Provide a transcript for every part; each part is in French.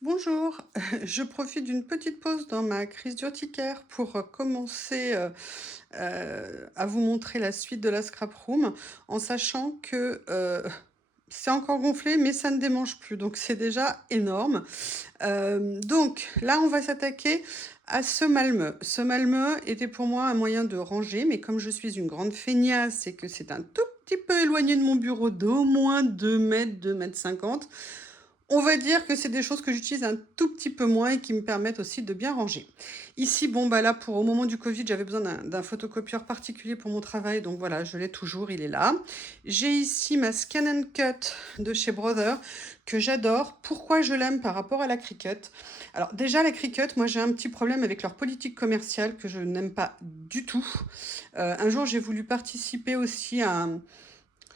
Bonjour, je profite d'une petite pause dans ma crise d'urticaire pour commencer à vous montrer la suite de la scrap room en sachant que c'est encore gonflé mais ça ne démange plus donc c'est déjà énorme. Donc là on va s'attaquer à ce malmeux. Ce malmeux était pour moi un moyen de ranger mais comme je suis une grande feignasse et que c'est un tout petit peu éloigné de mon bureau d'au moins 2 mètres, 2,50 m, on va dire que c'est des choses que j'utilise un tout petit peu moins et qui me permettent aussi de bien ranger. Ici, bon, bah là, au moment du Covid, j'avais besoin d'un photocopieur particulier pour mon travail. Donc voilà, je l'ai toujours, il est là. J'ai ici ma Scan Cut de chez Brother que j'adore. Pourquoi je l'aime par rapport à la Cricut? Alors déjà, la Cricut, moi j'ai un petit problème avec leur politique commerciale que je n'aime pas du tout. Un jour, j'ai voulu participer aussi à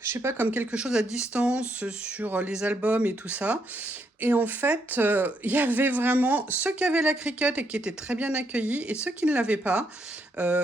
je sais pas, comme quelque chose à distance sur les albums et tout ça. Et en fait, il y avait vraiment ceux qui avaient la Cricut et qui étaient très bien accueillis et ceux qui ne l'avaient pas.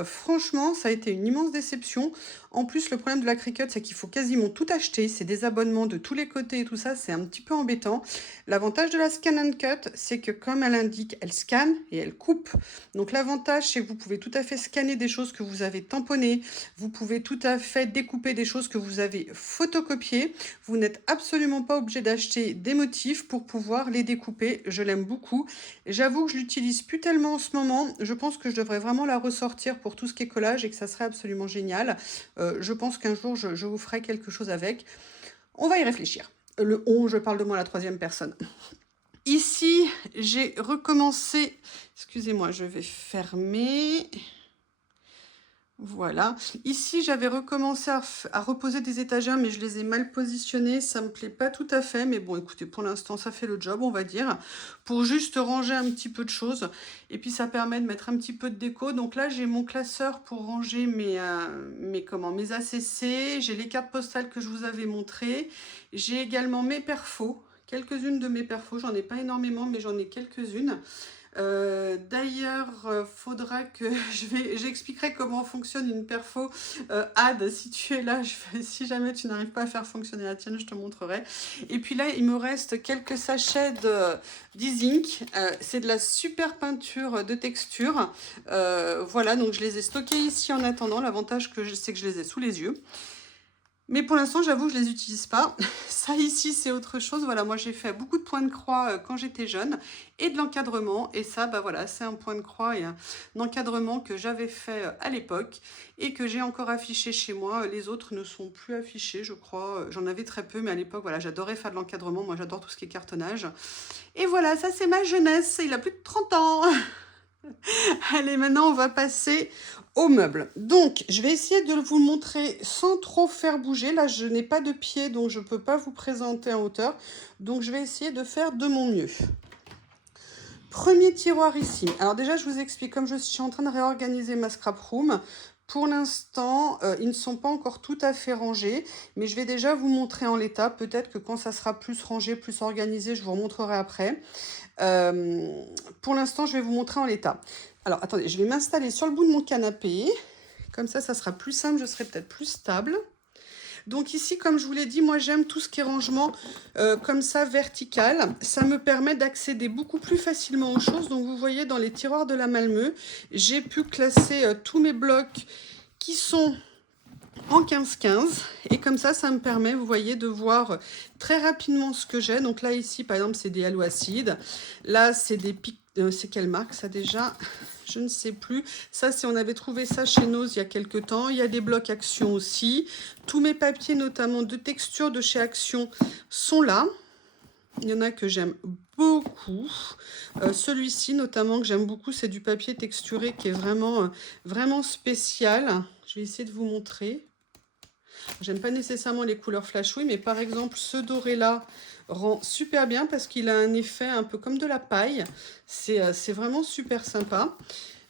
Franchement, ça a été une immense déception. En plus, le problème de la Cricut, c'est qu'il faut quasiment tout acheter. C'est des abonnements de tous les côtés et tout ça, c'est un petit peu embêtant. L'avantage de la Scan Cut, c'est que comme elle indique, elle scanne et elle coupe. Donc l'avantage, c'est que vous pouvez tout à fait scanner des choses que vous avez tamponnées. Vous pouvez tout à fait découper des choses que vous avez photocopiées. Vous n'êtes absolument pas obligé d'acheter des motifs pour pouvoir les découper. Je l'aime beaucoup. J'avoue que je l'utilise plus tellement en ce moment. Je pense que je devrais vraiment la ressortir pour tout ce qui est collage et que ça serait absolument génial. Je pense qu'un jour, je vous ferai quelque chose avec. On va y réfléchir. Le on, je parle de moi à la troisième personne. Ici, j'ai recommencé... Excusez-moi, je vais fermer... Voilà. Ici, j'avais recommencé à reposer des étagères, mais je les ai mal positionnées. Ça me plaît pas tout à fait, mais bon, écoutez, pour l'instant, ça fait le job, on va dire, pour juste ranger un petit peu de choses. Et puis, ça permet de mettre un petit peu de déco. Donc là, j'ai mon classeur pour ranger mes ACC. J'ai les cartes postales que je vous avais montrées. J'ai également mes perfos. Quelques-unes de mes perfos. J'en ai pas énormément, mais j'en ai quelques-unes. D'ailleurs, faudra que j'expliquerai comment fonctionne une perfo. Ad, si tu es là, si jamais tu n'arrives pas à faire fonctionner la tienne, je te montrerai. Et puis là, il me reste quelques sachets d'e-zinc. C'est de la super peinture de texture. Voilà, donc je les ai stockés ici en attendant. L'avantage c'est que je les ai sous les yeux. Mais pour l'instant, j'avoue que je les utilise pas. Ça ici, c'est autre chose. Voilà, moi j'ai fait beaucoup de points de croix quand j'étais jeune et de l'encadrement. Et ça, bah voilà, c'est un point de croix et un encadrement que j'avais fait à l'époque et que j'ai encore affiché chez moi. Les autres ne sont plus affichés, je crois. J'en avais très peu, mais à l'époque, voilà, j'adorais faire de l'encadrement. Moi, j'adore tout ce qui est cartonnage. Et voilà, ça c'est ma jeunesse. Il a plus de 30 ans. Allez, maintenant, on va passer aux meubles. Donc, je vais essayer de vous le montrer sans trop faire bouger. Là, je n'ai pas de pied, donc je ne peux pas vous présenter en hauteur. Donc, je vais essayer de faire de mon mieux. Premier tiroir ici. Alors déjà, je vous explique, comme je suis en train de réorganiser ma scrap room, pour l'instant, ils ne sont pas encore tout à fait rangés, mais je vais déjà vous montrer en l'état. Peut-être que quand ça sera plus rangé, plus organisé, je vous remontrerai après. Pour l'instant, je vais vous montrer en l'état. Alors, attendez, je vais m'installer sur le bout de mon canapé. Comme ça sera plus simple, je serai peut-être plus stable. Donc ici, comme je vous l'ai dit, moi j'aime tout ce qui est rangement comme ça, vertical. Ça me permet d'accéder beaucoup plus facilement aux choses. Donc vous voyez, dans les tiroirs de la Malmö, j'ai pu classer tous mes blocs qui sont en 15-15 et comme ça me permet, vous voyez, de voir très rapidement ce que j'ai. Donc là ici par exemple c'est des haloacides, là c'est des pics, c'est quelle marque ça déjà, je ne sais plus. Ça c'est, on avait trouvé ça chez Nose il y a quelques temps. Il y a des blocs Action aussi. Tous mes papiers notamment de texture de chez Action sont là. Il y en a que j'aime beaucoup. Celui-ci notamment que j'aime beaucoup, c'est du papier texturé qui est vraiment, vraiment spécial. Je vais essayer de vous montrer. J'aime pas nécessairement les couleurs flashouilles, mais par exemple, ce doré-là rend super bien parce qu'il a un effet un peu comme de la paille. C'est vraiment super sympa.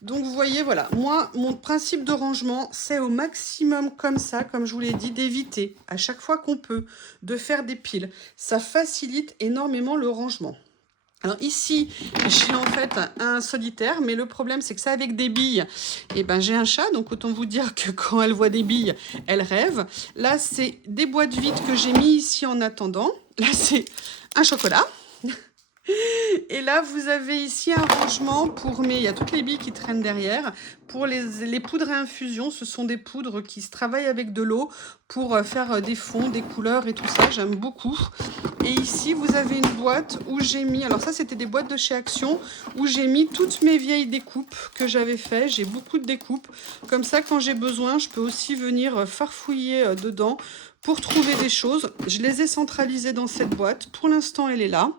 Donc, vous voyez, voilà, moi, mon principe de rangement, c'est au maximum comme ça, comme je vous l'ai dit, d'éviter, à chaque fois qu'on peut, de faire des piles. Ça facilite énormément le rangement. Alors ici, j'ai en fait un solitaire, mais le problème c'est que ça avec des billes, et ben j'ai un chat, donc autant vous dire que quand elle voit des billes, elle rêve. Là, c'est des boîtes vides que j'ai mis ici en attendant. Là, c'est un chocolat. Et là, vous avez ici un rangement pour mes... Il y a toutes les billes qui traînent derrière. Pour les poudres à infusion, ce sont des poudres qui se travaillent avec de l'eau pour faire des fonds, des couleurs et tout ça. J'aime beaucoup. Et ici, vous avez une boîte où j'ai mis... Alors ça, c'était des boîtes de chez Action où j'ai mis toutes mes vieilles découpes que j'avais fait. J'ai beaucoup de découpes. Comme ça, quand j'ai besoin, je peux aussi venir farfouiller dedans pour trouver des choses. Je les ai centralisées dans cette boîte. Pour l'instant, elle est là.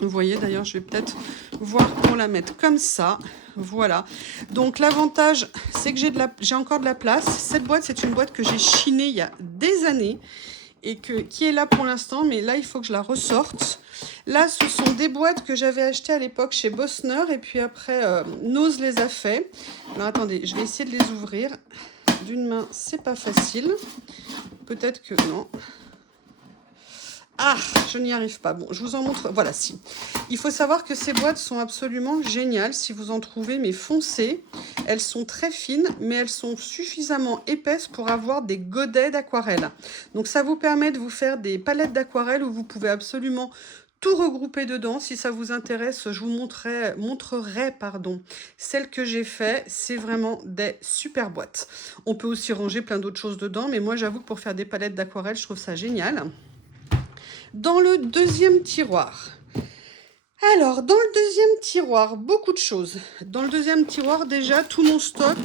Vous voyez, d'ailleurs, je vais peut-être voir pour la mettre comme ça. Voilà. Donc, l'avantage, c'est que j'ai encore de la place. Cette boîte, c'est une boîte que j'ai chinée il y a des années et qui est là pour l'instant. Mais là, il faut que je la ressorte. Là, ce sont des boîtes que j'avais achetées à l'époque chez Bossner. Et puis après, Nose les a fait. Alors, attendez, je vais essayer de les ouvrir. D'une main, c'est pas facile. Peut-être que non. Ah, je n'y arrive pas. Bon, je vous en montre. Voilà, si. Il faut savoir que ces boîtes sont absolument géniales. Si vous en trouvez, mais foncées. Elles sont très fines, mais elles sont suffisamment épaisses pour avoir des godets d'aquarelle. Donc, ça vous permet de vous faire des palettes d'aquarelle où vous pouvez absolument tout regrouper dedans. Si ça vous intéresse, je vous montrerai celle que j'ai fait. C'est vraiment des super boîtes. On peut aussi ranger plein d'autres choses dedans, mais moi, j'avoue que pour faire des palettes d'aquarelle, je trouve ça génial. Dans le deuxième tiroir. Alors, dans le deuxième tiroir, beaucoup de choses. Dans le deuxième tiroir, déjà, tout mon stock,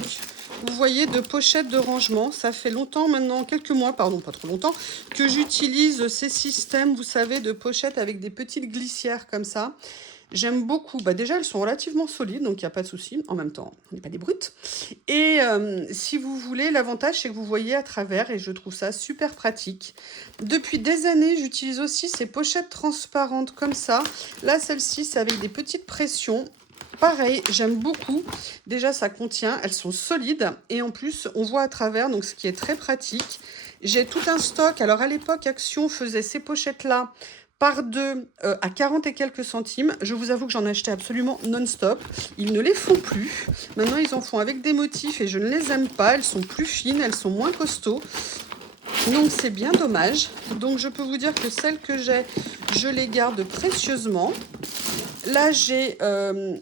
vous voyez, de pochettes de rangement. Ça fait longtemps maintenant, quelques mois, pardon, pas trop longtemps, que j'utilise ces systèmes, vous savez, de pochettes avec des petites glissières comme ça. J'aime beaucoup. Bah déjà, elles sont relativement solides, donc il n'y a pas de souci. En même temps, on n'est pas des brutes. Et si vous voulez, l'avantage, c'est que vous voyez à travers, et je trouve ça super pratique. Depuis des années, j'utilise aussi ces pochettes transparentes comme ça. Là, celle-ci, c'est avec des petites pressions. Pareil, j'aime beaucoup. Déjà, ça contient, elles sont solides. Et en plus, on voit à travers, donc ce qui est très pratique. J'ai tout un stock. Alors, à l'époque, Action faisait ces pochettes-là par deux à 40 et quelques centimes. Je vous avoue que j'en achetais absolument non-stop. Ils ne les font plus. Maintenant, ils en font avec des motifs et je ne les aime pas. Elles sont plus fines, elles sont moins costauds. Donc, c'est bien dommage. Donc, je peux vous dire que celles que j'ai, je les garde précieusement. Là, j'ai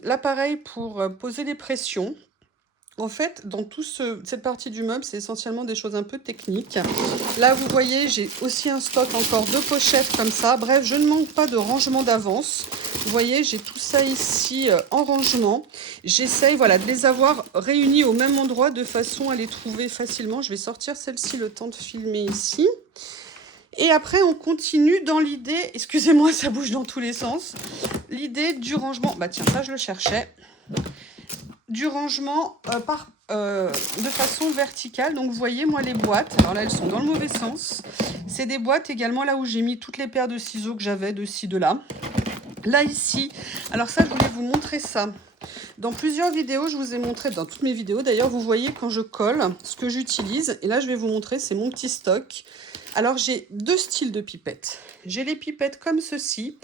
l'appareil pour poser les pressions. En fait, dans toute cette partie du meuble, c'est essentiellement des choses un peu techniques. Là, vous voyez, j'ai aussi un stock encore de pochettes comme ça. Bref, je ne manque pas de rangement d'avance. Vous voyez, j'ai tout ça ici en rangement. J'essaye, voilà, de les avoir réunis au même endroit de façon à les trouver facilement. Je vais sortir celle-ci le temps de filmer ici. Et après, on continue dans l'idée... Excusez-moi, ça bouge dans tous les sens. L'idée du rangement... Bah tiens, ça, je le cherchais. Du rangement de façon verticale. Donc, vous voyez, moi, les boîtes, alors là, elles sont dans le mauvais sens. C'est des boîtes également là où j'ai mis toutes les paires de ciseaux que j'avais de ci, de là. Là, ici, alors ça, je voulais vous montrer ça. Dans plusieurs vidéos, je vous ai montré, dans toutes mes vidéos, d'ailleurs, vous voyez quand je colle ce que j'utilise. Et là, je vais vous montrer, c'est mon petit stock. Alors, j'ai deux styles de pipettes. J'ai les pipettes comme ceci,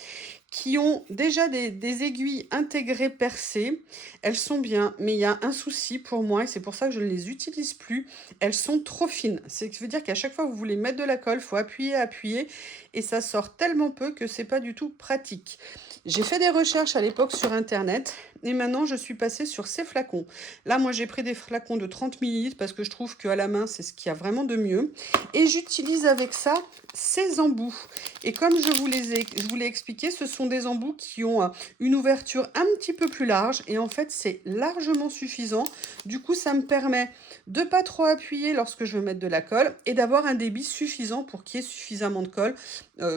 qui ont déjà des aiguilles intégrées percées. Elles sont bien, mais il y a un souci pour moi et c'est pour ça que je ne les utilise plus. Elles sont trop fines. Ce qui veut dire qu'à chaque fois que vous voulez mettre de la colle, il faut appuyer et ça sort tellement peu que c'est pas du tout pratique. J'ai fait des recherches à l'époque sur internet et maintenant je suis passée sur ces flacons. Là, moi j'ai pris des flacons de 30 ml parce que je trouve qu'à la main c'est ce qu'il y a vraiment de mieux. Et j'utilise avec ça ces embouts. Et comme je vous l'ai expliqué, ce sont des embouts qui ont une ouverture un petit peu plus large et en fait c'est largement suffisant. Du coup, ça me permet de pas trop appuyer lorsque je veux mettre de la colle et d'avoir un débit suffisant pour qu'il y ait suffisamment de colle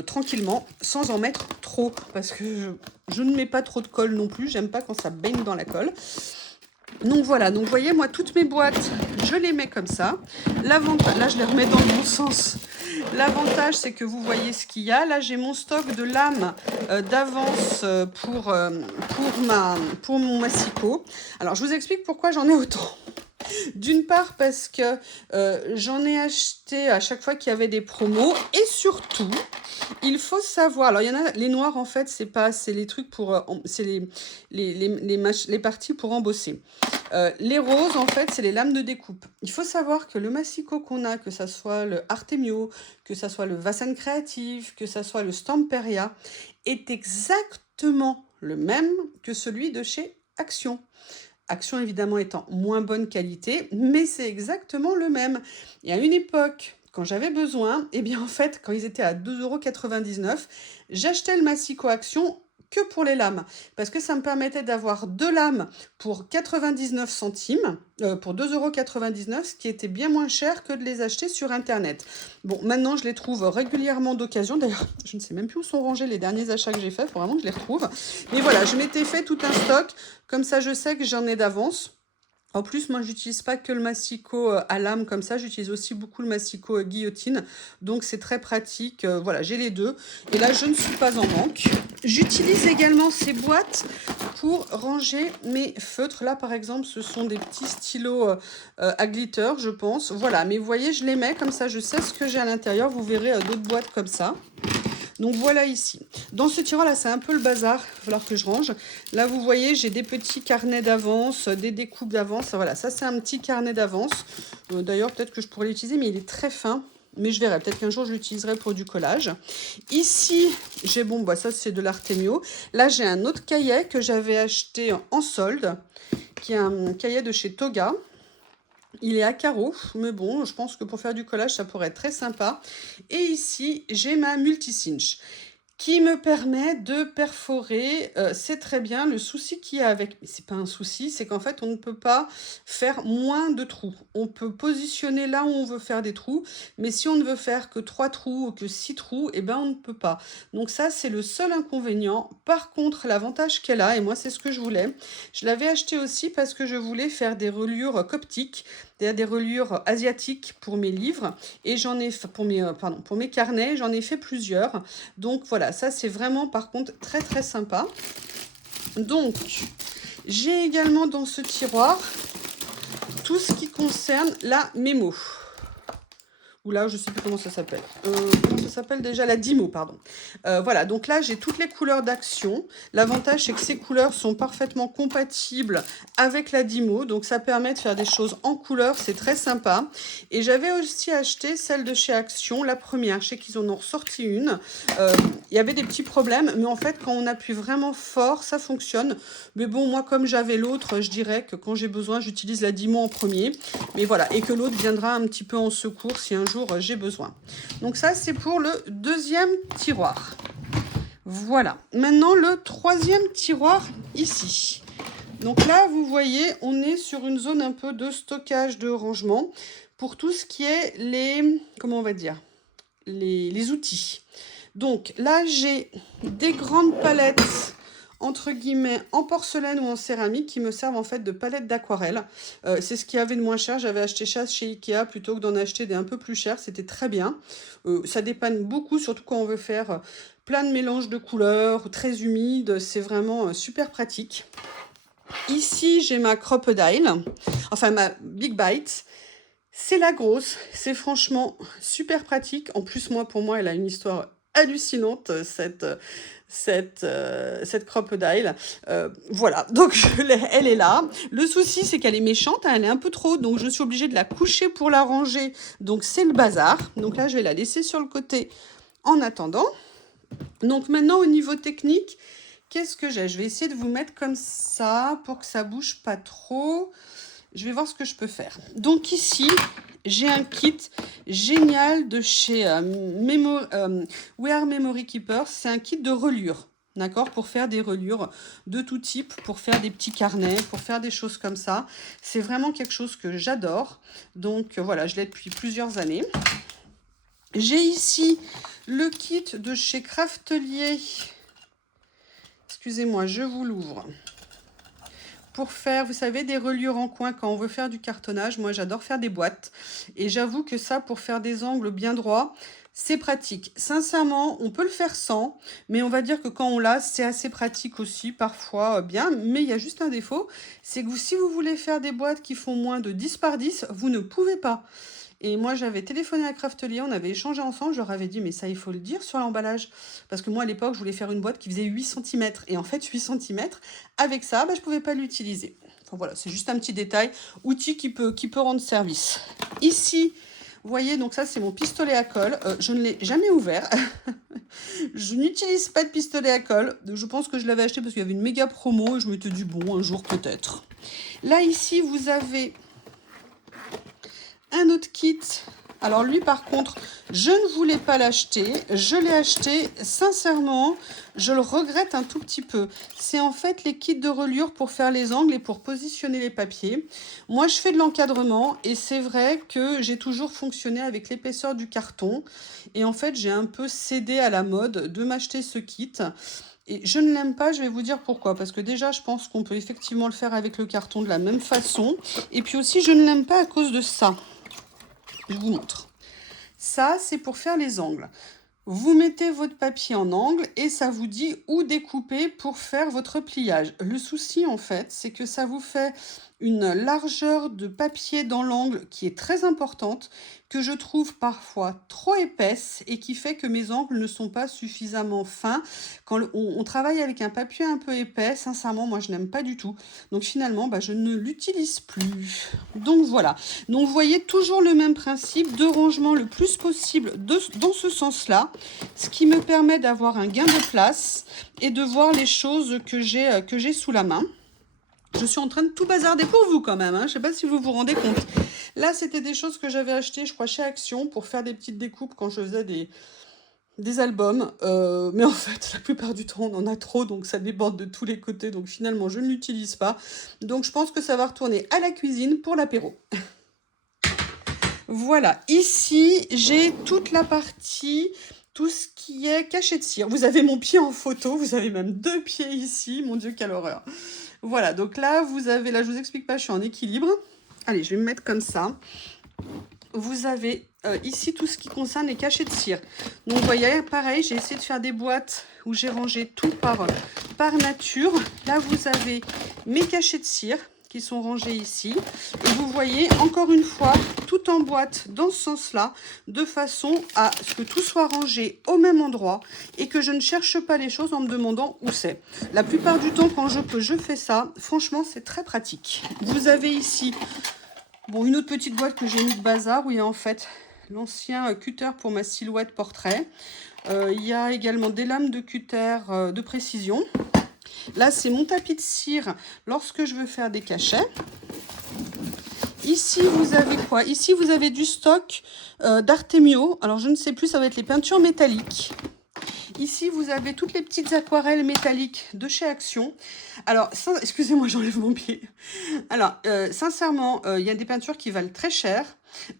tranquillement sans en mettre trop parce que je ne mets pas trop de colle non plus. J'aime pas quand ça baigne dans la colle. Donc voilà, donc vous voyez, moi, toutes mes boîtes, je les mets comme ça. L'avantage, là, je les remets dans le bon sens. L'avantage, c'est que vous voyez ce qu'il y a. Là, j'ai mon stock de lames d'avance pour mon massicot. Alors, je vous explique pourquoi j'en ai autant. D'une part parce que j'en ai acheté à chaque fois qu'il y avait des promos et surtout il faut savoir, alors il y en a les noirs en fait c'est les trucs pour c'est les parties pour embosser. Les roses en fait c'est les lames de découpe. Il faut savoir que le massicot qu'on a, que ça soit le Artemio, que ça soit le Vasan Creative, que ça soit le Stamperia, est exactement le même que celui de chez Action. Action évidemment étant moins bonne qualité, mais c'est exactement le même. Et à une époque, quand j'avais besoin, eh bien en fait, quand ils étaient à 2,99 €, j'achetais le Massico Action que pour les lames, parce que ça me permettait d'avoir 2 lames pour 99 centimes, pour 2,99 €, ce qui était bien moins cher que de les acheter sur Internet. Bon, maintenant, je les trouve régulièrement d'occasion. D'ailleurs, je ne sais même plus où sont rangés les derniers achats que j'ai faits, il faut vraiment que je les retrouve. Mais voilà, je m'étais fait tout un stock, comme ça je sais que j'en ai d'avance. En plus, moi, j'utilise pas que le massicot à lame comme ça, j'utilise aussi beaucoup le massicot guillotine. Donc, c'est très pratique. Voilà, j'ai les deux. Et là, je ne suis pas en manque. J'utilise également ces boîtes pour ranger mes feutres. Là, par exemple, ce sont des petits stylos à glitter, je pense. Voilà, mais vous voyez, je les mets comme ça, je sais ce que j'ai à l'intérieur. Vous verrez d'autres boîtes comme ça. Donc voilà ici. Dans ce tiroir-là, c'est un peu le bazar. Il va falloir que je range. Là, vous voyez, j'ai des petits carnets d'avance, des découpes d'avance. Voilà, ça, c'est un petit carnet d'avance. D'ailleurs, peut-être que je pourrais l'utiliser, mais il est très fin. Mais je verrai. Peut-être qu'un jour, je l'utiliserai pour du collage. Ici, j'ai, bon, bah, ça, c'est de l'Artemio. Là, j'ai un autre cahier que j'avais acheté en solde, qui est un cahier de chez Toga. Il est à carreaux, mais bon, je pense que pour faire du collage, ça pourrait être très sympa. Et ici, j'ai ma multicinch qui me permet de perforer, c'est très bien. Le souci qu'il y a avec, mais c'est pas un souci, c'est qu'en fait, on ne peut pas faire moins de trous. On peut positionner là où on veut faire des trous, mais si on ne veut faire que 3 trous ou que 6 trous, eh ben, on ne peut pas. Donc ça, c'est le seul inconvénient. Par contre, l'avantage qu'elle a, et moi, c'est ce que je voulais, je l'avais acheté aussi parce que je voulais faire des reliures coptiques, c'est-à-dire des reliures asiatiques pour mes livres, et j'en ai, pour mes carnets, j'en ai fait plusieurs. Donc voilà, ça c'est vraiment par contre très très sympa. Donc j'ai également dans ce tiroir tout ce qui concerne la mémo. Ou là, je sais plus comment ça s'appelle. Comment ça s'appelle déjà? La Dymo, pardon. Voilà, donc là, j'ai toutes les couleurs d'Action. L'avantage, c'est que ces couleurs sont parfaitement compatibles avec la Dymo. Donc, ça permet de faire des choses en couleur. C'est très sympa. Et j'avais aussi acheté celle de chez Action, la première. Je sais qu'ils en ont ressorti une. Il y avait des petits problèmes. Mais en fait, quand on appuie vraiment fort, ça fonctionne. Mais bon, moi, comme j'avais l'autre, je dirais que quand j'ai besoin, j'utilise la Dymo en premier. Mais voilà, et que l'autre viendra un petit peu en secours si un jour j'ai besoin. Donc ça, c'est pour le deuxième tiroir. Voilà. Maintenant, le troisième tiroir ici. Donc là, vous voyez, on est sur une zone un peu de stockage, de rangement pour tout ce qui est les, comment on va dire, les outils. Donc là, j'ai des grandes palettes entre guillemets en porcelaine ou en céramique qui me servent en fait de palette d'aquarelle. C'est ce qu'il y avait de moins cher. J'avais acheté ça chez Ikea plutôt que d'en acheter des un peu plus chers. C'était très bien. Ça dépanne beaucoup, surtout quand on veut faire plein de mélanges de couleurs, très humides. C'est vraiment super pratique. Ici, j'ai ma Crocodile, enfin ma Big Bite. C'est la grosse. C'est franchement super pratique. En plus, pour moi, elle a une histoire hallucinante, cette Crocodile. Voilà, donc elle est là. Le souci, c'est qu'elle est méchante, hein, elle est un peu trop haute, donc je suis obligée de la coucher pour la ranger. Donc c'est le bazar. Donc là, je vais la laisser sur le côté en attendant. Donc maintenant, au niveau technique, qu'est-ce que j'ai? Je vais essayer de vous mettre comme ça pour que ça bouge pas trop. Je vais voir ce que je peux faire. Donc ici, j'ai un kit génial de chez We Are Memory Keepers. C'est un kit de reliure, d'accord, pour faire des reliures de tout type, pour faire des petits carnets, pour faire des choses comme ça. C'est vraiment quelque chose que j'adore. Donc voilà, je l'ai depuis plusieurs années. J'ai ici le kit de chez Craftelier. Excusez-moi, je vous l'ouvre. Pour faire, vous savez, des reliures en coin quand on veut faire du cartonnage. Moi, j'adore faire des boîtes. Et j'avoue que ça, pour faire des angles bien droits, c'est pratique. Sincèrement, on peut le faire sans, mais on va dire que quand on l'a, c'est assez pratique aussi, parfois bien. Mais il y a juste un défaut, c'est que si vous voulez faire des boîtes qui font moins de 10 par 10, vous ne pouvez pas. Et moi, j'avais téléphoné à Craftelier, on avait échangé ensemble, je leur avais dit, mais ça, il faut le dire sur l'emballage. Parce que moi, à l'époque, je voulais faire une boîte qui faisait 8 cm. Et en fait, 8 cm, avec ça, je ne pouvais pas l'utiliser. Enfin voilà, c'est juste un petit détail, outil qui peut rendre service. Ici, Vous voyez, donc ça, c'est mon pistolet à colle. Je ne l'ai jamais ouvert. Je n'utilise pas de pistolet à colle. Je pense que je l'avais acheté parce qu'il y avait une méga promo et je m'étais dit, bon, un jour peut-être. Là, ici, vous avez un autre kit. Alors lui, par contre, je ne voulais pas l'acheter. Je l'ai acheté. Sincèrement, je le regrette un tout petit peu. C'est en fait les kits de reliure pour faire les angles et pour positionner les papiers. Moi, je fais de l'encadrement et c'est vrai que j'ai toujours fonctionné avec l'épaisseur du carton. Et en fait, j'ai un peu cédé à la mode de m'acheter ce kit. Et je ne l'aime pas, je vais vous dire pourquoi. Parce que déjà, je pense qu'on peut effectivement le faire avec le carton de la même façon. Et puis aussi, je ne l'aime pas à cause de ça. Je vous montre. Ça, c'est pour faire les angles. Vous mettez votre papier en angle et ça vous dit où découper pour faire votre pliage. Le souci, en fait, c'est que ça vous fait une largeur de papier dans l'angle qui est très importante, que je trouve parfois trop épaisse et qui fait que mes angles ne sont pas suffisamment fins. Quand on travaille avec un papier un peu épais, sincèrement, moi, je n'aime pas du tout. Donc finalement, je ne l'utilise plus. Donc voilà. Donc vous voyez toujours le même principe de rangement le plus possible dans ce sens-là, ce qui me permet d'avoir un gain de place et de voir les choses que j'ai sous la main. Je suis en train de tout bazarder pour vous quand même, hein. Je ne sais pas si vous vous rendez compte. Là, c'était des choses que j'avais achetées, je crois, chez Action pour faire des petites découpes quand je faisais des albums. Mais en fait, la plupart du temps, on en a trop, donc ça déborde de tous les côtés. Donc finalement, je ne l'utilise pas. Donc je pense que ça va retourner à la cuisine pour l'apéro. Voilà, ici, j'ai toute la partie, tout ce qui est cachet de cire. Vous avez mon pied en photo, vous avez même 2 pieds ici. Mon Dieu, quelle horreur. Voilà, donc là, vous avez, là, je vous explique pas, je suis en équilibre. Allez, je vais me mettre comme ça. Vous avez ici tout ce qui concerne les cachets de cire. Donc, vous voyez, pareil, j'ai essayé de faire des boîtes où j'ai rangé tout par nature. Là, vous avez mes cachets de cire qui sont rangés ici. Et vous voyez, encore une fois, tout en boîte dans ce sens-là, de façon à ce que tout soit rangé au même endroit et que je ne cherche pas les choses en me demandant où c'est. La plupart du temps, quand je peux, je fais ça. Franchement, c'est très pratique. Vous avez ici, bon, une autre petite boîte que j'ai mis de bazar où il y a en fait l'ancien cutter pour ma silhouette portrait. Il y a également des lames de cutter de précision. Là, c'est mon tapis de cire lorsque je veux faire des cachets. Ici, vous avez quoi? Ici, vous avez du stock d'Artemio. Alors, je ne sais plus, ça va être les peintures métalliques. Ici, vous avez toutes les petites aquarelles métalliques de chez Action. Alors, excusez-moi, j'enlève mon pied. Alors, sincèrement, il y a des peintures qui valent très cher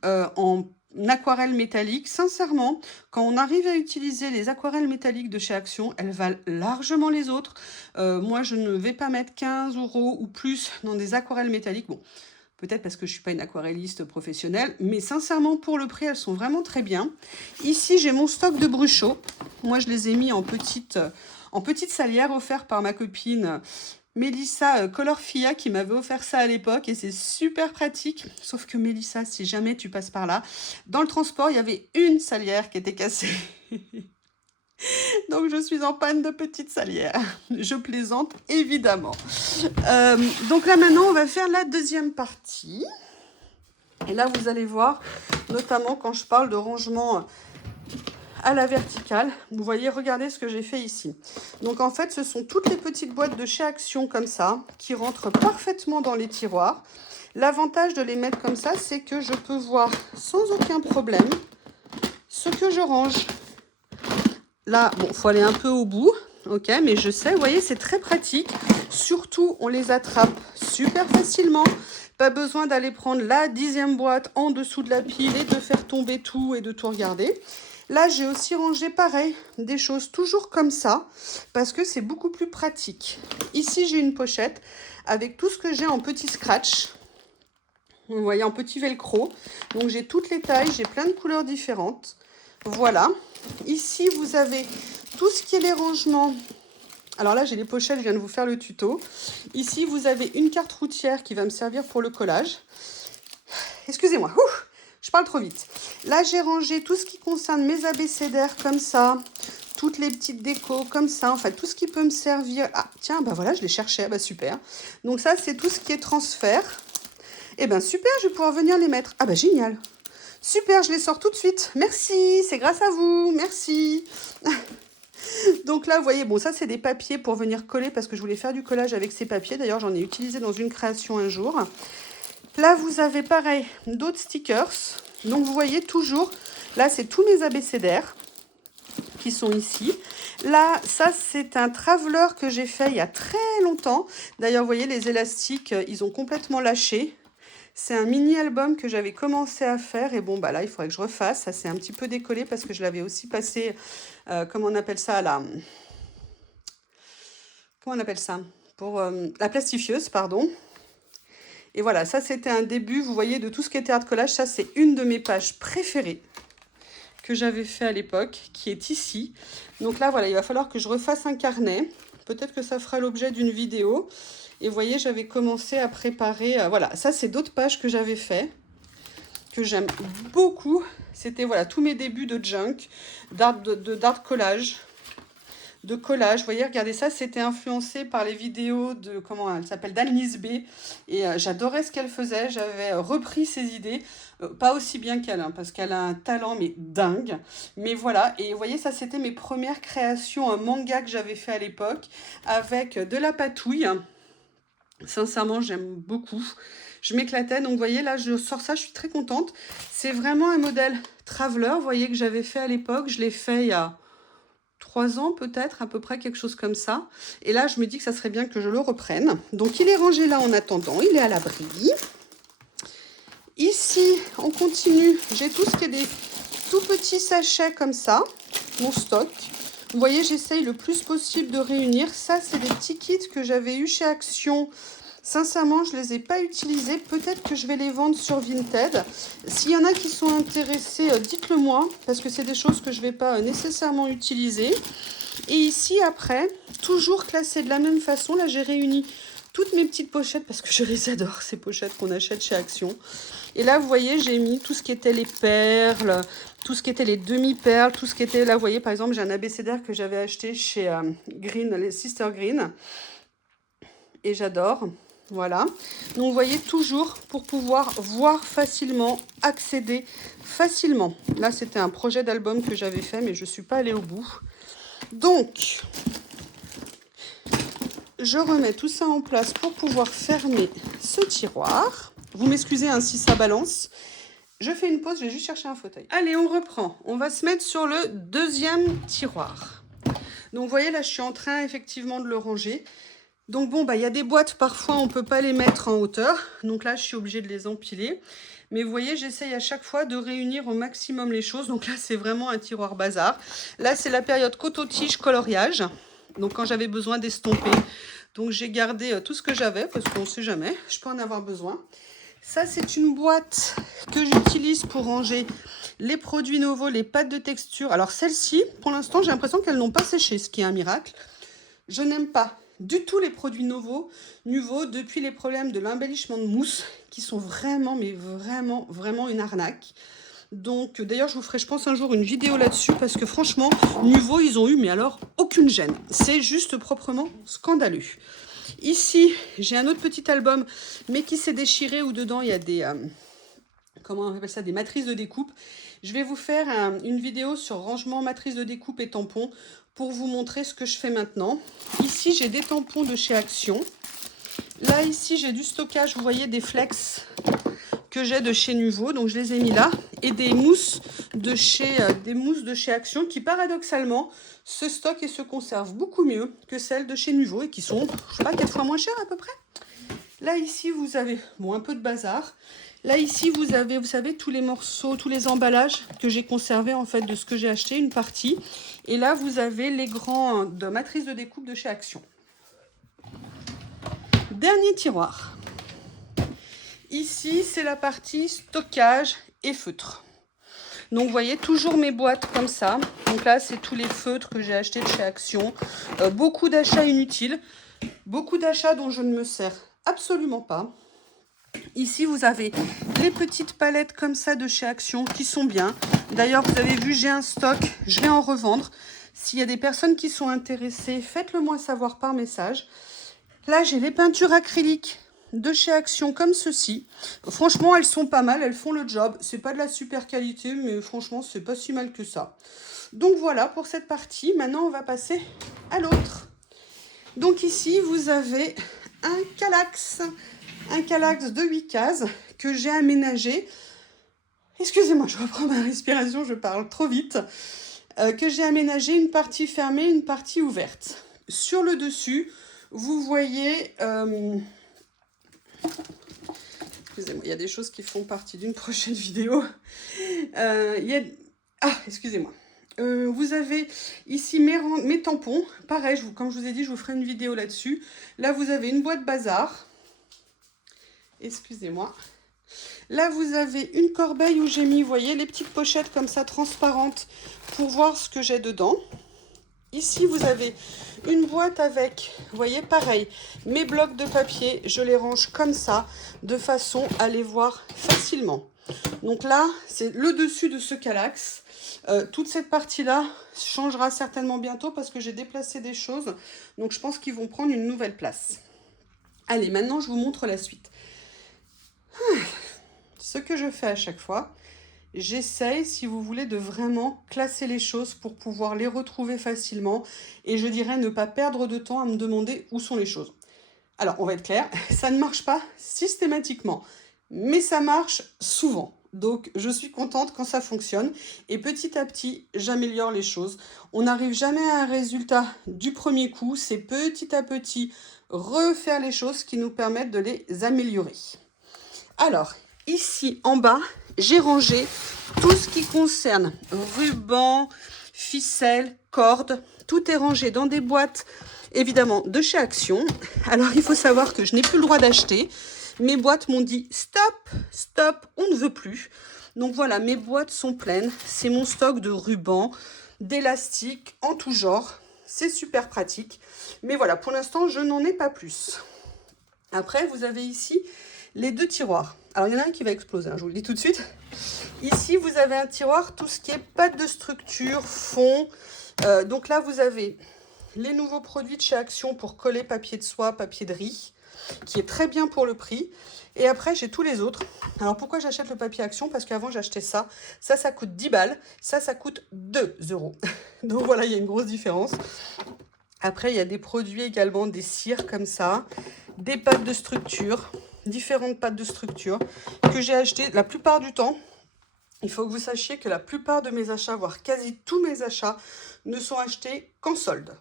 en aquarelle métallique. Sincèrement, quand on arrive à utiliser les aquarelles métalliques de chez Action, elles valent largement les autres. Moi, je ne vais pas mettre 15 € ou plus dans des aquarelles métalliques. Bon, peut-être parce que je ne suis pas une aquarelliste professionnelle, mais sincèrement, pour le prix, elles sont vraiment très bien. Ici, j'ai mon stock de Bruchot. Moi, je les ai mis en petite salière offerte par ma copine Mélissa Colorfia qui m'avait offert ça à l'époque et c'est super pratique. Sauf que Mélissa, si jamais tu passes par là, dans le transport, il y avait une salière qui était cassée. Donc, je suis en panne de petite salière. Je plaisante, évidemment. Donc là, maintenant, on va faire la deuxième partie. Et là, vous allez voir, notamment quand je parle de rangement à la verticale. Vous voyez, regardez ce que j'ai fait ici. Donc, en fait, ce sont toutes les petites boîtes de chez Action comme ça, qui rentrent parfaitement dans les tiroirs. L'avantage de les mettre comme ça, c'est que je peux voir sans aucun problème ce que je range. Là, bon, il faut aller un peu au bout, ok, mais je sais, vous voyez, c'est très pratique. Surtout, on les attrape super facilement. Pas besoin d'aller prendre la 10e boîte en dessous de la pile et de faire tomber tout et de tout regarder. Là, j'ai aussi rangé, pareil, des choses toujours comme ça, parce que c'est beaucoup plus pratique. Ici, j'ai une pochette avec tout ce que j'ai en petit scratch. Vous voyez, en petit velcro. Donc, j'ai toutes les tailles, j'ai plein de couleurs différentes. Voilà. Ici, vous avez tout ce qui est les rangements. Alors là, j'ai les pochettes, je viens de vous faire le tuto. Ici, vous avez une carte routière qui va me servir pour le collage. Excusez-moi, je parle trop vite. Là, j'ai rangé tout ce qui concerne mes abécédaires comme ça. Toutes les petites décos comme ça. En fait, tout ce qui peut me servir. Ah, tiens, bah voilà, je les cherchais. Bah super. Donc ça, c'est tout ce qui est transfert. Eh ben super, je vais pouvoir venir les mettre. Ah bah génial. Super, je les sors tout de suite. Merci, c'est grâce à vous. Merci. Donc là, vous voyez, bon, ça, c'est des papiers pour venir coller parce que je voulais faire du collage avec ces papiers. D'ailleurs, j'en ai utilisé dans une création un jour. Là, vous avez pareil, d'autres stickers. Donc, vous voyez toujours, là, c'est tous mes abécédaires qui sont ici. Là, ça, c'est un traveler que j'ai fait il y a très longtemps. D'ailleurs, vous voyez, les élastiques, ils ont complètement lâché. C'est un mini-album que j'avais commencé à faire. Et bon, bah là, il faudrait que je refasse. Ça, c'est un petit peu décollé parce que je l'avais aussi passé, comment on appelle ça, là. Comment on appelle ça? Pour la plastifieuse, pardon. Et voilà, ça, c'était un début, vous voyez, de tout ce qui était art collage. Ça, c'est une de mes pages préférées que j'avais fait à l'époque, qui est ici. Donc là, voilà, il va falloir que je refasse un carnet. Peut-être que ça fera l'objet d'une vidéo. Et vous voyez, j'avais commencé à préparer... voilà, ça, c'est d'autres pages que j'avais fait, que j'aime beaucoup. C'était, voilà, tous mes débuts de junk, d'art collage. De collage, vous voyez, regardez ça, c'était influencé par les vidéos de, comment elle s'appelle, d'Annelise B. Et j'adorais ce qu'elle faisait, j'avais repris ses idées, pas aussi bien qu'elle, hein, parce qu'elle a un talent, mais dingue. Mais voilà, et vous voyez, ça, c'était mes premières créations, un manga que j'avais fait à l'époque, avec de la patouille. Sincèrement, j'aime beaucoup. Je m'éclatais, donc vous voyez, là, je sors ça, je suis très contente. C'est vraiment un modèle Traveler, vous voyez, que j'avais fait à l'époque. Je l'ai fait il y a 3 ans peut-être, à peu près, quelque chose comme ça. Et là, je me dis que ça serait bien que je le reprenne. Donc, il est rangé là en attendant, il est à l'abri. Ici, on continue. J'ai tout ce qui est des tout petits sachets comme ça, mon stock. Vous voyez, j'essaye le plus possible de réunir. Ça, c'est des petits kits que j'avais eu chez Action. Sincèrement, je ne les ai pas utilisés. Peut-être que je vais les vendre sur Vinted. S'il y en a qui sont intéressés, dites-le moi, parce que c'est des choses que je ne vais pas nécessairement utiliser. Et ici, après, toujours classées de la même façon, là, j'ai réuni toutes mes petites pochettes, parce que je les adore, ces pochettes qu'on achète chez Action. Et là, vous voyez, j'ai mis tout ce qui était les perles, tout ce qui était les demi-perles, tout ce qui était, là, vous voyez, par exemple, j'ai un abécédaire que j'avais acheté chez Green, les Sister Green. Et j'adore. Voilà. Donc, vous voyez, toujours pour pouvoir voir facilement, accéder facilement. Là, c'était un projet d'album que j'avais fait, mais je ne suis pas allée au bout. Donc, je remets tout ça en place pour pouvoir fermer ce tiroir. Vous m'excusez hein, si ça balance. Je fais une pause, je vais juste chercher un fauteuil. Allez, on reprend. On va se mettre sur le deuxième tiroir. Donc, vous voyez, là, je suis en train effectivement de le ranger. Donc bon, bah, y a des boîtes, parfois on ne peut pas les mettre en hauteur. Donc là, je suis obligée de les empiler. Mais vous voyez, j'essaye à chaque fois de réunir au maximum les choses. Donc là, c'est vraiment un tiroir bazar. Là, c'est la période coton-tige coloriage. Donc quand j'avais besoin d'estomper. Donc j'ai gardé tout ce que j'avais parce qu'on ne sait jamais. Je peux en avoir besoin. Ça, c'est une boîte que j'utilise pour ranger les produits nouveaux, les pâtes de texture. Alors celles-ci, pour l'instant, j'ai l'impression qu'elles n'ont pas séché, ce qui est un miracle. Je n'aime pas du tout les produits nouveaux depuis les problèmes de l'embellissement de mousse qui sont vraiment, mais vraiment, vraiment une arnaque. Donc, d'ailleurs, je vous ferai, je pense, un jour une vidéo là-dessus parce que franchement, Nuvo, ils ont eu, mais alors, aucune gêne. C'est juste proprement scandaleux. Ici, j'ai un autre petit album, mais qui s'est déchiré où dedans, il y a des... comment on appelle ça, des matrices de découpe. Je vais vous faire une vidéo sur rangement, matrice de découpe et tampons pour vous montrer ce que je fais maintenant. Ici, j'ai des tampons de chez Action. Là, ici, j'ai du stockage, vous voyez, des flex que j'ai de chez Nuvo, donc je les ai mis là. Et des mousses de chez Action qui, paradoxalement, se stockent et se conservent beaucoup mieux que celles de chez Nuvo et qui sont, je sais pas, 4 fois moins chères à peu près. Là, ici, vous avez, bon, un peu de bazar. Là, ici, vous avez, vous savez, tous les morceaux, tous les emballages que j'ai conservés, en fait, de ce que j'ai acheté, une partie. Et là, vous avez les grands de matrice de découpe de chez Action. Dernier tiroir. Ici, c'est la partie stockage et feutre. Donc, vous voyez, toujours mes boîtes comme ça. Donc là, c'est tous les feutres que j'ai achetés de chez Action. Beaucoup d'achats inutiles. Beaucoup d'achats dont je ne me sers absolument pas. Ici, vous avez les petites palettes comme ça de chez Action qui sont bien. D'ailleurs, vous avez vu, j'ai un stock. Je vais en revendre. S'il y a des personnes qui sont intéressées, faites-le moi savoir par message. Là, j'ai les peintures acryliques de chez Action comme ceci. Franchement, elles sont pas mal, elles font le job. C'est pas de la super qualité, mais franchement, c'est pas si mal que ça. Donc voilà pour cette partie. Maintenant, on va passer à l'autre. Donc ici, vous avez un Kallax de 8 cases que j'ai aménagé. Excusez-moi, je reprends ma respiration, je parle trop vite. Que j'ai aménagé une partie fermée, une partie ouverte. Sur le dessus, vous voyez... Excusez-moi, il y a des choses qui font partie d'une prochaine vidéo. Excusez-moi. Vous avez ici mes tampons. Pareil, comme je vous ai dit, je vous ferai une vidéo là-dessus. Là, vous avez une boîte bazar. Excusez-moi. Là, vous avez une corbeille où j'ai mis, vous voyez, les petites pochettes comme ça, transparentes, pour voir ce que j'ai dedans. Ici, vous avez une boîte avec, vous voyez, pareil, mes blocs de papier, je les range comme ça, de façon à les voir facilement. Donc là, c'est le dessus de ce Kallax. Toute cette partie-là changera certainement bientôt parce que j'ai déplacé des choses. Donc, je pense qu'ils vont prendre une nouvelle place. Allez, maintenant, je vous montre la suite. Ce que je fais à chaque fois, j'essaye, si vous voulez, de vraiment classer les choses pour pouvoir les retrouver facilement. Et je dirais ne pas perdre de temps à me demander où sont les choses. Alors, on va être clair, ça ne marche pas systématiquement, mais ça marche souvent. Donc, je suis contente quand ça fonctionne. Et petit à petit, j'améliore les choses. On n'arrive jamais à un résultat du premier coup. C'est petit à petit refaire les choses qui nous permettent de les améliorer. Alors, ici en bas, j'ai rangé tout ce qui concerne ruban, ficelle, cordes. Tout est rangé dans des boîtes, évidemment, de chez Action. Alors, il faut savoir que je n'ai plus le droit d'acheter. Mes boîtes m'ont dit stop, stop, on ne veut plus. Donc voilà, mes boîtes sont pleines. C'est mon stock de rubans, d'élastiques en tout genre. C'est super pratique. Mais voilà, pour l'instant, je n'en ai pas plus. Après, vous avez ici les deux tiroirs. Alors, il y en a un qui va exploser, hein, je vous le dis tout de suite. Ici, vous avez un tiroir, tout ce qui est pâte de structure, fond. Donc là, vous avez les nouveaux produits de chez Action pour coller papier de soie, papier de riz, qui est très bien pour le prix. Et après, j'ai tous les autres. Alors, pourquoi j'achète le papier Action? Parce qu'avant, j'achetais ça. Ça coûte 10 balles. Ça coûte 2 €. Donc voilà, il y a une grosse différence. Après, il y a des produits également, des cires comme ça, des pâtes de structure, différentes pâtes de structure que j'ai achetées la plupart du temps. Il faut que vous sachiez que la plupart de mes achats, voire quasi tous mes achats, ne sont achetés qu'en solde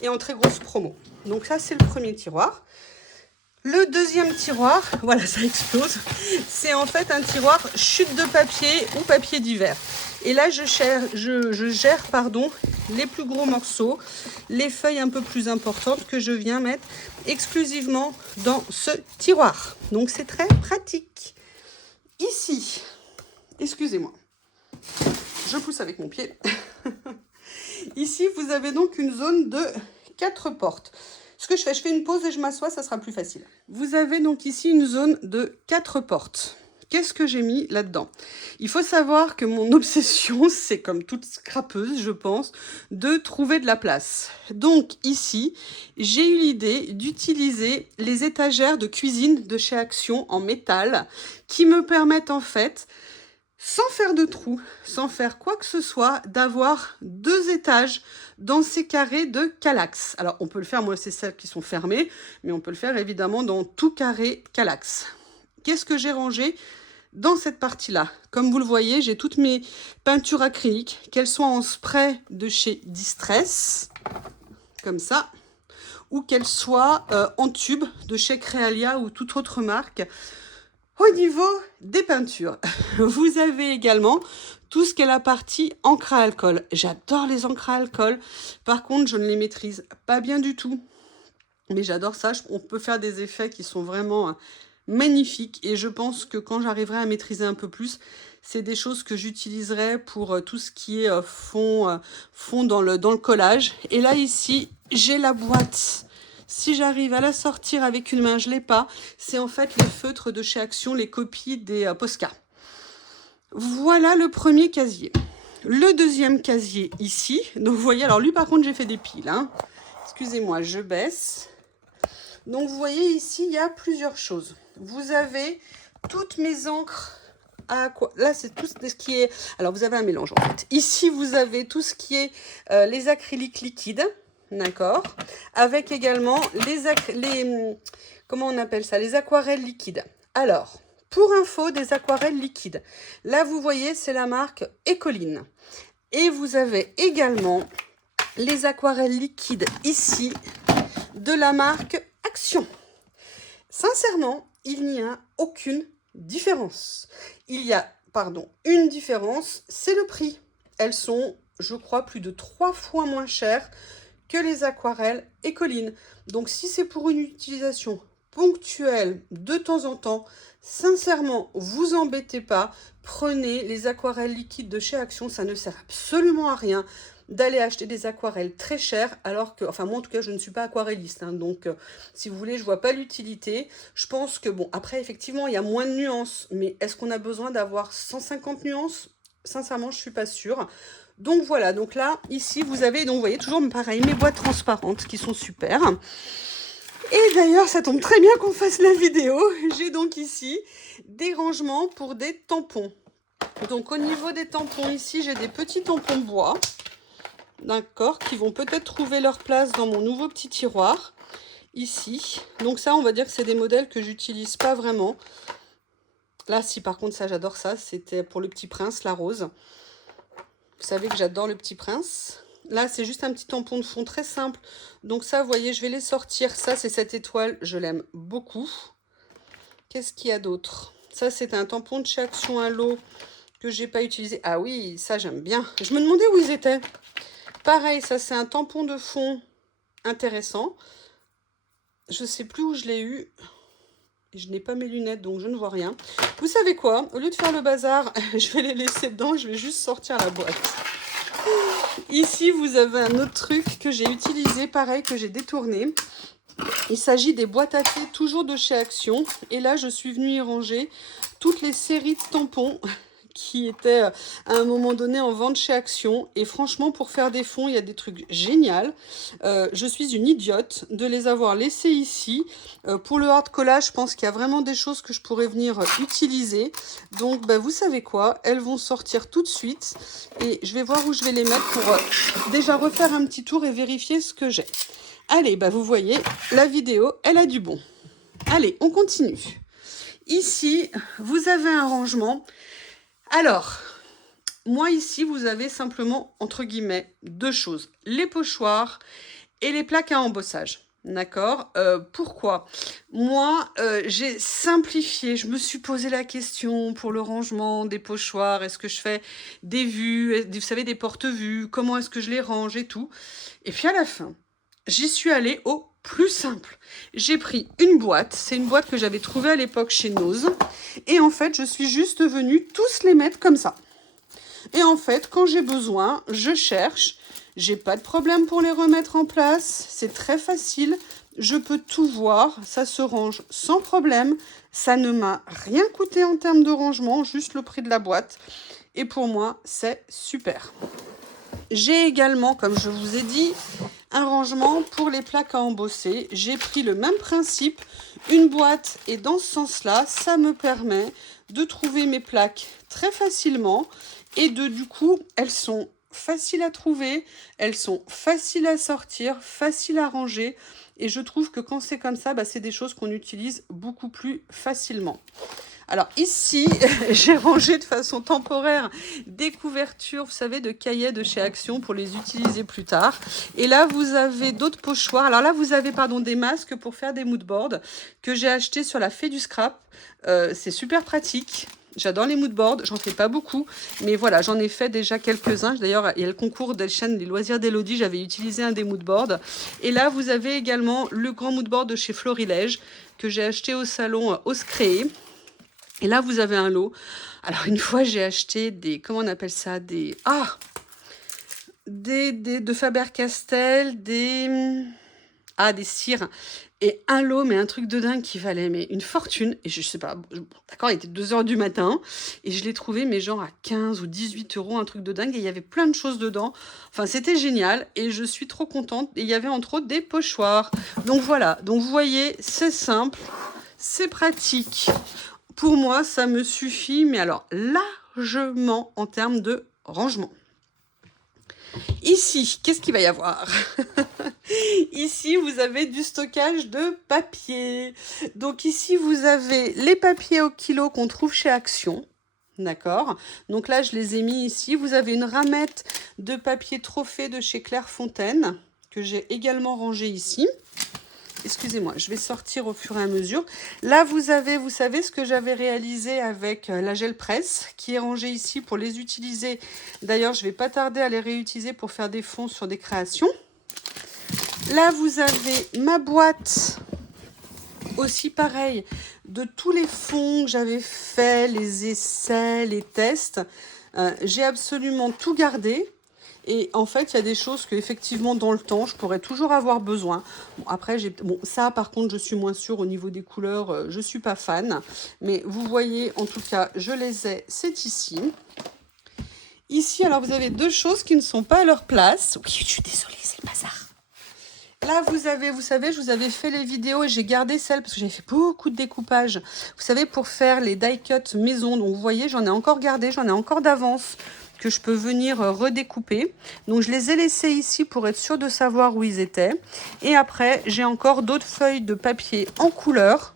et en très grosse promo. Donc ça, c'est le premier tiroir. Le deuxième tiroir, voilà, ça explose, c'est en fait un tiroir chute de papier ou papier d'hiver. Et là, je gère les plus gros morceaux, les feuilles un peu plus importantes que je viens mettre exclusivement dans ce tiroir. Donc, c'est très pratique. Ici, excusez-moi, je pousse avec mon pied. Ici, vous avez donc une zone de 4 portes. Ce que je fais une pause et je m'assois, ça sera plus facile. Vous avez donc ici une zone de 4 portes. Qu'est-ce que j'ai mis là-dedans? Il faut savoir que mon obsession, c'est comme toute scrapeuse, je pense, de trouver de la place. Donc ici, j'ai eu l'idée d'utiliser les étagères de cuisine de chez Action en métal qui me permettent en fait, sans faire de trous, sans faire quoi que ce soit, d'avoir 2 étages dans ces carrés de Kallax. Alors, on peut le faire, moi, c'est celles qui sont fermées, mais on peut le faire évidemment dans tout carré Kallax. Qu'est-ce que j'ai rangé dans cette partie-là? Comme vous le voyez, j'ai toutes mes peintures acryliques, qu'elles soient en spray de chez Distress, comme ça, ou qu'elles soient en tube de chez Créalia ou toute autre marque. Au niveau des peintures, vous avez également tout ce qui est la partie encre à alcool. J'adore les encres à alcool. Par contre, je ne les maîtrise pas bien du tout. Mais j'adore ça. On peut faire des effets qui sont vraiment magnifiques. Et je pense que quand j'arriverai à maîtriser un peu plus, c'est des choses que j'utiliserai pour tout ce qui est fond dans le collage. Et là, ici, j'ai la boîte. Si j'arrive à la sortir avec une main, je ne l'ai pas. C'est en fait les feutres de chez Action, les copies des Posca. Voilà le premier casier. Le deuxième casier ici. Donc vous voyez, alors lui par contre j'ai fait des piles. Hein. Excusez-moi, je baisse. Donc vous voyez ici, il y a plusieurs choses. Vous avez toutes mes encres à quoi. Là, c'est tout ce qui est... Alors, vous avez un mélange, en fait. Ici, vous avez tout ce qui est les acryliques liquides, d'accord? Avec également comment on appelle ça? Les aquarelles liquides. Alors, pour info, des aquarelles liquides. Là, vous voyez, c'est la marque Ecoline. Et vous avez également les aquarelles liquides ici de la marque Action. Sincèrement, il n'y a aucune différence. Il y a, une différence, c'est le prix. Elles sont, je crois, plus de 3 fois moins chères que les aquarelles Ecoline. Donc, si c'est pour une utilisation ponctuelle, de temps en temps, sincèrement, vous embêtez pas. Prenez les aquarelles liquides de chez Action, ça ne sert absolument à rien d'aller acheter des aquarelles très chères, alors que, enfin moi en tout cas je ne suis pas aquarelliste, hein, donc si vous voulez je vois pas l'utilité. Je pense que bon, après effectivement il y a moins de nuances, mais est-ce qu'on a besoin d'avoir 150 nuances? Sincèrement je suis pas sûre. Donc voilà, donc là ici vous avez, donc vous voyez toujours pareil mes boîtes transparentes qui sont super. Et d'ailleurs ça tombe très bien qu'on fasse la vidéo. J'ai donc ici des rangements pour des tampons. Donc au niveau des tampons ici j'ai des petits tampons bois. D'accord, qui vont peut-être trouver leur place dans mon nouveau petit tiroir, ici. Donc ça, on va dire que c'est des modèles que j'utilise pas vraiment. Là, si, par contre, ça, j'adore ça. C'était pour le Petit Prince, la rose. Vous savez que j'adore le Petit Prince. Là, c'est juste un petit tampon de fond très simple. Donc ça, vous voyez, je vais les sortir. Ça, c'est cette étoile, je l'aime beaucoup. Qu'est-ce qu'il y a d'autre? Ça, c'est un tampon de chez Action à l'eau que j'ai pas utilisé. Ah oui, ça, j'aime bien. Je me demandais où ils étaient. Pareil, ça c'est un tampon de fond intéressant. Je sais plus où je l'ai eu. Je n'ai pas mes lunettes, donc je ne vois rien. Vous savez quoi? Au lieu de faire le bazar, je vais les laisser dedans. Je vais juste sortir la boîte. Ici, vous avez un autre truc que j'ai utilisé, pareil, que j'ai détourné. Il s'agit des boîtes à thé, toujours de chez Action. Et là, je suis venue y ranger toutes les séries de tampons qui étaient à un moment donné en vente chez Action. Et franchement, pour faire des fonds, il y a des trucs géniaux. Je suis une idiote de les avoir laissés ici. Pour le hard collage, je pense qu'il y a vraiment des choses que je pourrais venir utiliser. Donc, vous savez quoi? Elles vont sortir tout de suite. Et je vais voir où je vais les mettre pour déjà refaire un petit tour et vérifier ce que j'ai. Allez, vous voyez, la vidéo, elle a du bon. Allez, on continue. Ici, vous avez un rangement. Alors, moi ici, vous avez simplement, entre guillemets, deux choses. Les pochoirs et les plaques à embossage. D'accord? Pourquoi? Moi, j'ai simplifié. Je me suis posé la question pour le rangement des pochoirs. Est-ce que je fais des vues, vous savez, des porte-vues? Comment est-ce que je les range et tout? Et puis à la fin, j'y suis allée au plus simple. J'ai pris une boîte. C'est une boîte que j'avais trouvée à l'époque chez Nose. Et en fait, je suis juste venue tous les mettre comme ça. Et en fait, quand j'ai besoin, je cherche. J'ai pas de problème pour les remettre en place. C'est très facile. Je peux tout voir. Ça se range sans problème. Ça ne m'a rien coûté en termes de rangement, juste le prix de la boîte. Et pour moi, c'est super. J'ai également, comme je vous ai dit, un rangement pour les plaques à embosser. J'ai pris le même principe, une boîte, et dans ce sens-là, ça me permet de trouver mes plaques très facilement et du coup, elles sont faciles à trouver, elles sont faciles à sortir, faciles à ranger. Et je trouve que quand c'est comme ça, c'est des choses qu'on utilise beaucoup plus facilement. Alors ici, j'ai rangé de façon temporaire des couvertures, vous savez, de cahiers de chez Action pour les utiliser plus tard. Et là, vous avez d'autres pochoirs. Alors là, vous avez des masques pour faire des moodboards que j'ai achetés sur la Fée du Scrap. C'est super pratique. J'adore les moodboards, j'en fais pas beaucoup, mais voilà, j'en ai fait déjà quelques-uns. D'ailleurs, il y a le concours de la chaîne Les Loisirs d'Elodie, j'avais utilisé un des moodboards. Et là, vous avez également le grand moodboard de chez Florilège que j'ai acheté au salon Ose Créer. Et là, vous avez un lot. Alors, une fois, j'ai acheté des... Comment on appelle ça? De Faber-Castell, Ah, des cires. Et un lot, mais un truc de dingue qui valait mais une fortune. Et je sais pas, d'accord, il était 2 heures du matin. Et je l'ai trouvé, mais genre à 15 ou 18 euros, un truc de dingue. Et il y avait plein de choses dedans. Enfin, c'était génial. Et je suis trop contente. Et il y avait entre autres des pochoirs. Donc voilà. Donc vous voyez, c'est simple. C'est pratique. Pour moi, ça me suffit. Mais alors, largement en termes de rangement. Ici, qu'est-ce qu'il va y avoir? Ici, vous avez du stockage de papier. Donc ici, vous avez les papiers au kilo qu'on trouve chez Action. D'accord? Donc là, je les ai mis ici. Vous avez une ramette de papier trophée de chez Clairefontaine que j'ai également rangé ici. Excusez-moi, je vais sortir au fur et à mesure. Là, vous avez, vous savez, ce que j'avais réalisé avec la gel presse qui est rangée ici pour les utiliser. D'ailleurs, je ne vais pas tarder à les réutiliser pour faire des fonds sur des créations. Là, vous avez ma boîte, aussi pareil, de tous les fonds que j'avais fait, les essais, les tests. J'ai absolument tout gardé. Et en fait, il y a des choses que effectivement dans le temps, je pourrais toujours avoir besoin. Bon, après, ça, par contre, je suis moins sûre au niveau des couleurs. Je suis pas fan. Mais vous voyez, en tout cas, je les ai. C'est ici. Ici, alors, vous avez deux choses qui ne sont pas à leur place. Oui, je suis désolée, c'est le bazar. Là, vous savez, je vous avais fait les vidéos et j'ai gardé celles parce que j'avais fait beaucoup de découpage. Vous savez, pour faire les die cut maison. Donc, vous voyez, j'en ai encore gardé, j'en ai encore d'avance que je peux venir redécouper. Donc, je les ai laissés ici pour être sûre de savoir où ils étaient. Et après, j'ai encore d'autres feuilles de papier en couleur.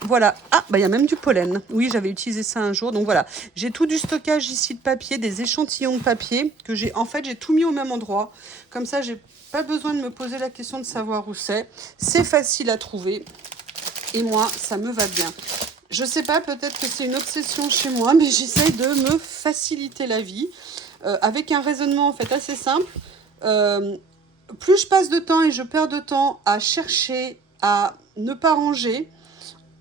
Voilà. Ah, bah il y a même du pollen. Oui, j'avais utilisé ça un jour. Donc, voilà. J'ai tout du stockage ici de papier, des échantillons de papier que j'ai tout mis au même endroit. Comme ça, j'ai pas besoin de me poser la question de savoir où c'est. C'est facile à trouver. Et moi, ça me va bien. Je sais pas, peut-être que c'est une obsession chez moi, mais j'essaye de me faciliter la vie avec un raisonnement en fait assez simple. Plus je passe de temps et je perds de temps à chercher, à ne pas ranger.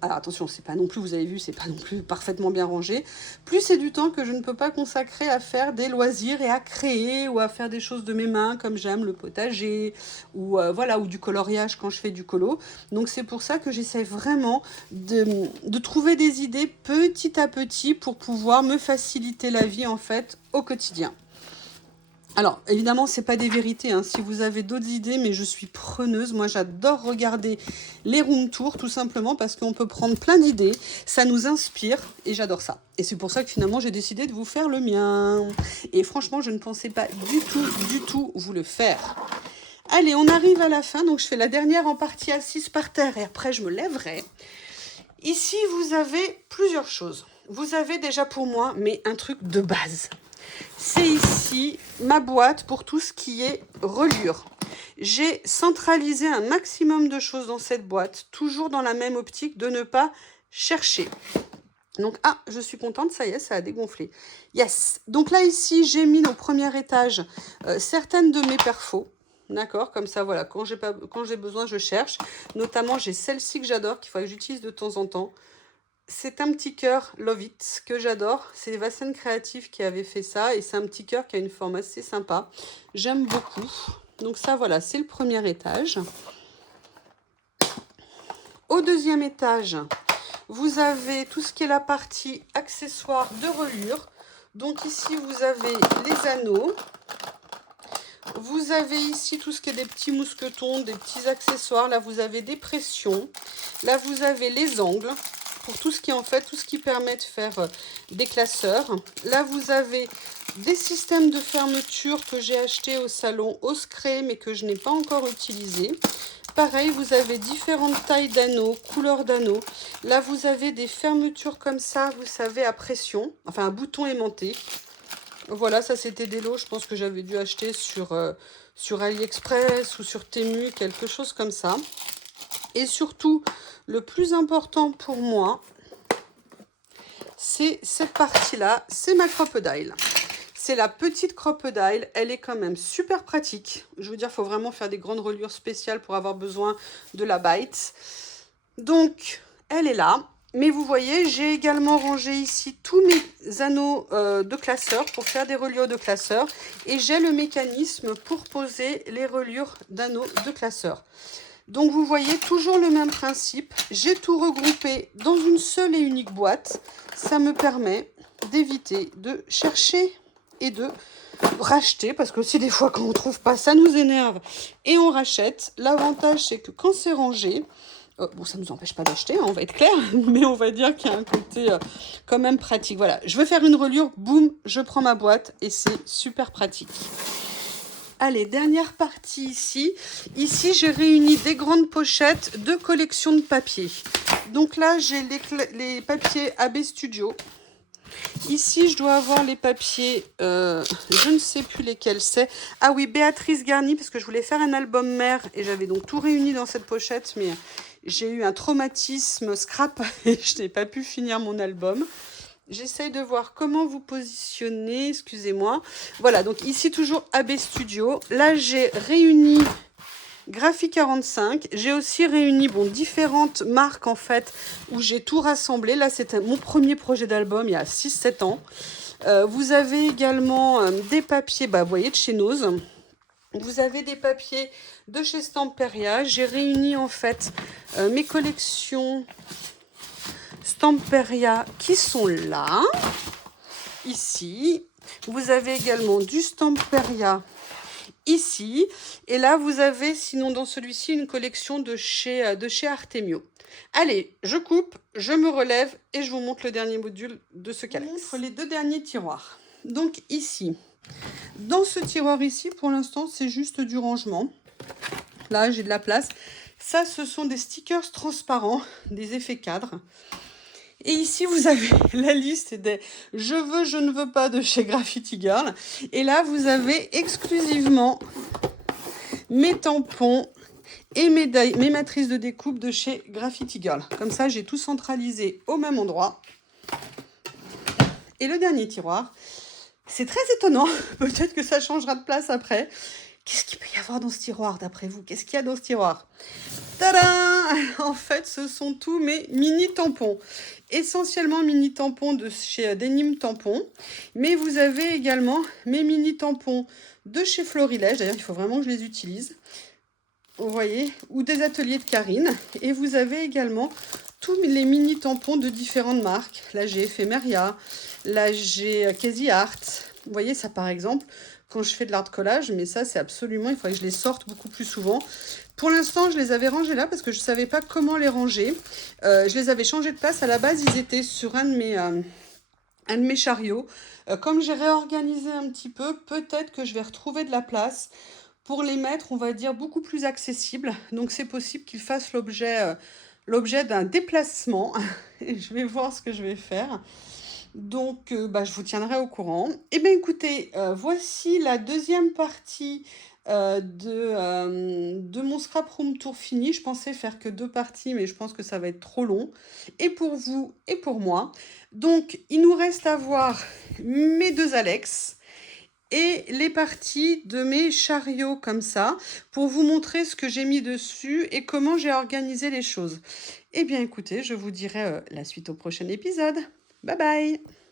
Alors attention, c'est pas non plus, vous avez vu, c'est pas non plus parfaitement bien rangé. Plus c'est du temps que je ne peux pas consacrer à faire des loisirs et à créer ou à faire des choses de mes mains, comme j'aime le potager ou voilà, ou du coloriage quand je fais du colo. Donc c'est pour ça que j'essaie vraiment de trouver des idées petit à petit pour pouvoir me faciliter la vie en fait au quotidien. Alors, évidemment, c'est pas des vérités, hein. Si vous avez d'autres idées, mais je suis preneuse. Moi, j'adore regarder les room tours, tout simplement parce qu'on peut prendre plein d'idées. Ça nous inspire et j'adore ça. Et c'est pour ça que finalement, j'ai décidé de vous faire le mien. Et franchement, je ne pensais pas du tout vous le faire. Allez, on arrive à la fin. Donc, je fais la dernière en partie assise par terre et après, je me lèverai. Ici, vous avez plusieurs choses. Vous avez déjà pour moi, mais un truc de base. C'est ici ma boîte pour tout ce qui est reliure. J'ai centralisé un maximum de choses dans cette boîte, toujours dans la même optique de ne pas chercher. Donc, ah, je suis contente, ça y est, ça a dégonflé. Yes. Donc là, ici, j'ai mis au premier étage certaines de mes perfos. D'accord, comme ça, voilà, quand j'ai besoin, je cherche. Notamment, j'ai celle-ci que j'adore, qu'il faut que j'utilise de temps en temps. C'est un petit cœur Love It que j'adore. C'est Vassen Créatif qui avait fait ça. Et c'est un petit cœur qui a une forme assez sympa. J'aime beaucoup. Donc ça, voilà, c'est le premier étage. Au deuxième étage, vous avez tout ce qui est la partie accessoires de reliure. Donc ici, vous avez les anneaux. Vous avez ici tout ce qui est des petits mousquetons, des petits accessoires. Là, vous avez des pressions. Là, vous avez les angles. Pour tout ce qui en fait, tout ce qui permet de faire des classeurs. Là, vous avez des systèmes de fermeture que j'ai achetés au salon Oscré, mais que je n'ai pas encore utilisé. Pareil, vous avez différentes tailles d'anneaux, couleurs d'anneaux. Là, vous avez des fermetures comme ça, vous savez, à pression, enfin un bouton aimanté. Voilà, ça c'était des lots, je pense que j'avais dû acheter sur AliExpress ou sur Temu, quelque chose comme ça. Et surtout, le plus important pour moi, c'est cette partie-là, c'est ma crocodile. C'est la petite crocodile, elle est quand même super pratique. Je veux dire, il faut vraiment faire des grandes reliures spéciales pour avoir besoin de la bite. Donc, elle est là. Mais vous voyez, j'ai également rangé ici tous mes anneaux de classeur pour faire des reliures de classeur. Et j'ai le mécanisme pour poser les reliures d'anneaux de classeur. Donc vous voyez toujours le même principe. J'ai tout regroupé dans une seule et unique boîte. Ça me permet d'éviter de chercher et de racheter, parce que aussi des fois quand on trouve pas, ça nous énerve et on rachète. L'avantage c'est que quand c'est rangé, bon, ça ne nous empêche pas d'acheter, hein, on va être clair, mais on va dire qu'il y a un côté quand même pratique. Voilà, je veux faire une reliure, boum, je prends ma boîte et c'est super pratique. Allez, dernière partie ici. Ici, j'ai réuni des grandes pochettes de collection de papier. Donc là, j'ai les papiers AB Studio. Ici, je dois avoir les papiers, je ne sais plus lesquels c'est. Ah oui, Béatrice Garni, parce que je voulais faire un album mère et j'avais donc tout réuni dans cette pochette, mais j'ai eu un traumatisme scrap et je n'ai pas pu finir mon album. J'essaye de voir comment vous positionner, excusez-moi. Voilà, donc ici toujours AB Studio. Là, j'ai réuni Graphic 45. J'ai aussi réuni différentes marques en fait où j'ai tout rassemblé. Là, c'était mon premier projet d'album il y a 6-7 ans. Vous avez également des papiers, vous voyez, de chez Nose. Vous avez des papiers de chez Stamperia. J'ai réuni en fait mes collections Stamperia qui sont là, ici. Vous avez également du Stamperia ici. Et là, vous avez, sinon dans celui-ci, une collection de chez Artemio. Allez, je coupe, je me relève et je vous montre le dernier module de ce calex. Je vous montre les 2 derniers tiroirs. Donc ici, dans ce tiroir ici, pour l'instant, c'est juste du rangement. Là, j'ai de la place. Ça, ce sont des stickers transparents, des effets cadres. Et ici, vous avez la liste des « je veux, je ne veux pas » de chez Graffiti Girl. Et là, vous avez exclusivement mes tampons et mes matrices de découpe de chez Graffiti Girl. Comme ça, j'ai tout centralisé au même endroit. Et le dernier tiroir, c'est très étonnant. Peut-être que ça changera de place après. Qu'est-ce qu'il peut y avoir dans ce tiroir, d'après vous? Qu'est-ce qu'il y a dans ce tiroir? Tadam! En fait, ce sont tous mes mini tampons. Essentiellement mini tampons de chez Denim Tampon. Mais vous avez également mes mini tampons de chez Florilège. D'ailleurs, il faut vraiment que je les utilise. Vous voyez? Ou des ateliers de Karine. Et vous avez également tous les mini tampons de différentes marques. Là, j'ai Ephemeria. Là, j'ai Casey Art. Vous voyez, ça par exemple, quand je fais de l'art collage, mais ça, c'est absolument, il faudrait que je les sorte beaucoup plus souvent. Pour l'instant, je les avais rangés là parce que je ne savais pas comment les ranger. Je les avais changés de place. À la base, ils étaient sur un de mes chariots. Comme j'ai réorganisé un petit peu, peut-être que je vais retrouver de la place pour les mettre, on va dire, beaucoup plus accessibles. Donc, c'est possible qu'ils fassent l'objet d'un déplacement. Et je vais voir ce que je vais faire. Donc, je vous tiendrai au courant. Eh bien, écoutez, voici la deuxième partie de mon scrap room tour fini. Je pensais faire que 2 parties, mais je pense que ça va être trop long. Et pour vous et pour moi. Donc, il nous reste à voir mes 2 Alex et les parties de mes chariots comme ça, pour vous montrer ce que j'ai mis dessus et comment j'ai organisé les choses. Eh bien, écoutez, je vous dirai la suite au prochain épisode. Bye bye!